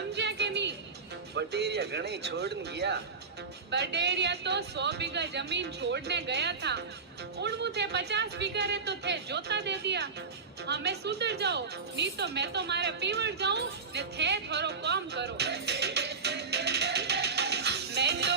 समझा के नहीं? बटेरिया घने छोड़ने गया। बडेरिया तो 100 बीघा जमीन छोड़ने गया था। उनमु थे 50 बीघा रे तो थे जोता दे दिया। हमें सुधर जाओ, नहीं तो मैं तो मारे पीवड़ जाऊं ने थे थोरो काम करो। मैं तो